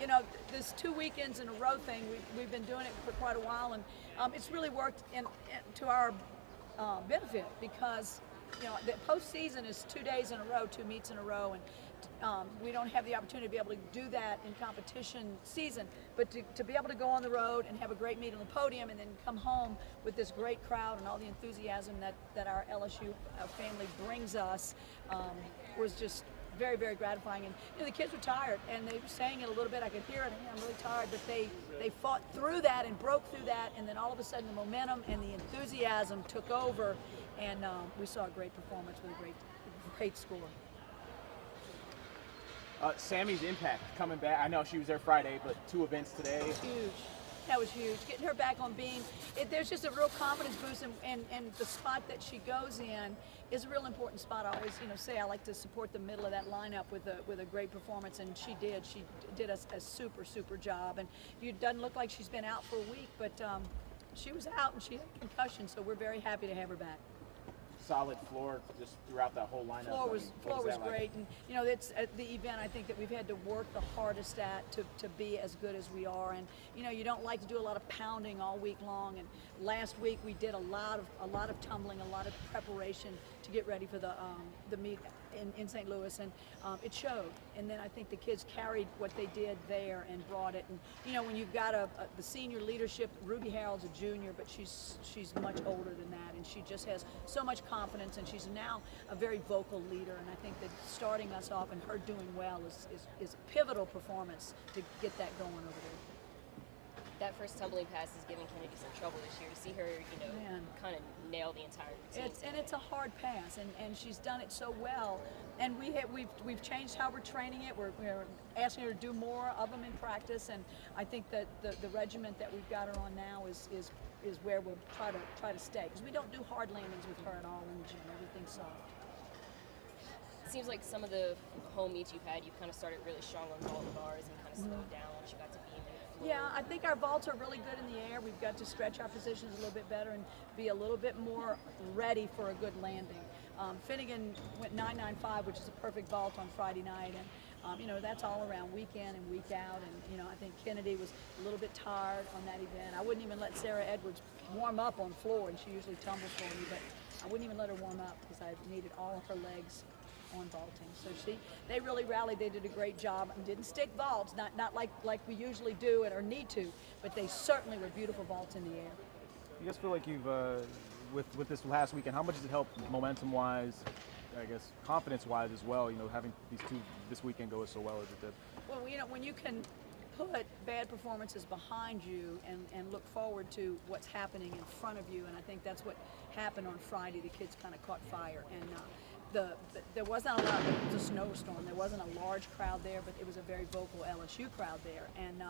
You know, this 2 weekends in a row thing, we've been doing it for quite a while, and it's really worked to our benefit because, you know, the postseason is 2 days in a row, 2 meets in a row, and we don't have the opportunity to be able to do that in competition season. But to be able to go on the road and have a great meet on the podium and then come home with this great crowd and all the enthusiasm that our LSU family brings us was just very, very gratifying. And you know, the kids were tired, and they were saying it a little bit. I could hear it. I'm really tired, but they fought through that and broke through that, and then all of a sudden the momentum and the enthusiasm took over, and we saw a great performance with a great score. Sammy's impact coming back. I know she was there Friday, but 2 events today. Huge. That was huge. Getting her back on beam, there's just a real confidence boost, and the spot that she goes in is a real important spot. I always, say I like to support the middle of that lineup with a great performance, and she did. She did a super job, and it doesn't look like she's been out for a week, but she was out and she had a concussion, so we're very happy to have her back. Solid floor just throughout that whole lineup. Floor was great, and it's the event I think that we've had to work the hardest at to be as good as we are. And you don't like to do a lot of pounding all week long. And last week we did a lot of tumbling, a lot of preparation to get ready for the meet in St. Louis, and it showed. And then I think the kids carried what they did there and brought it. And when you've got the senior leadership, Ruby Harrell's a junior, but she's much older than that, and she just has so much confidence, and she's now a very vocal leader. And I think that starting us off and her doing well is a pivotal performance to get that going over there. That first tumbling pass is giving Kennedy some trouble this year. To see her, kind of nail the entire routine. It's a hard pass, and she's done it so well. And we've changed how we're training it. We're asking her to do more of them in practice, and I think that the regiment that we've got her on now is where we'll try to stay, because we don't do hard landings with her at all in the gym. Everything's soft. It seems like some of the home meets you've had, you've kind of started really strong on vault bars and kind of slowed down once you got to beam and floor. Yeah, I think our vaults are really good in the air. We've got to stretch our positions a little bit better and be a little bit more ready for a good landing. Finnegan went 9.95, which is a perfect vault on Friday night, and that's all around week in and week out. And I think Kennedy was a little bit tired on that event. I wouldn't even let Sarah Edwards warm up on floor, and she usually tumbles for me, but I wouldn't even let her warm up because I needed all of her legs on vaulting. So they really rallied. They did a great job and didn't stick vaults, not like we usually do or need to, but they certainly were beautiful vaults in the air. You guys feel like you've with this last weekend, how much does it help momentum-wise, I guess confidence-wise as well, having these two this weekend go so well as it did? Well, when you can put bad performances behind you and look forward to what's happening in front of you, and I think that's what happened on Friday. The kids kind of caught fire, and there wasn't a lot. It was a snowstorm. There wasn't a large crowd there, but it was a very vocal LSU crowd there, and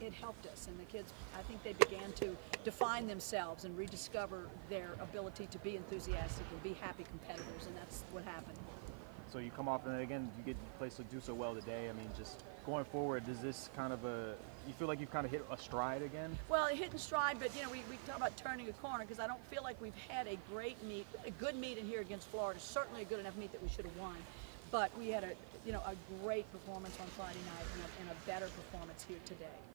it helped us. And the kids, I think they began to define themselves and rediscover their ability to be enthusiastic and be happy competitors, and that's what happened. So you come off, and again, you get the place to do so well today. I mean, just going forward, does this you feel like you've kind of hit a stride again? Well, hitting stride, but we talk about turning a corner, because I don't feel like we've had a great meet, a good meet in here against Florida. Certainly a good enough meet that we should have won, but we had a great performance on Friday night and a better performance here today.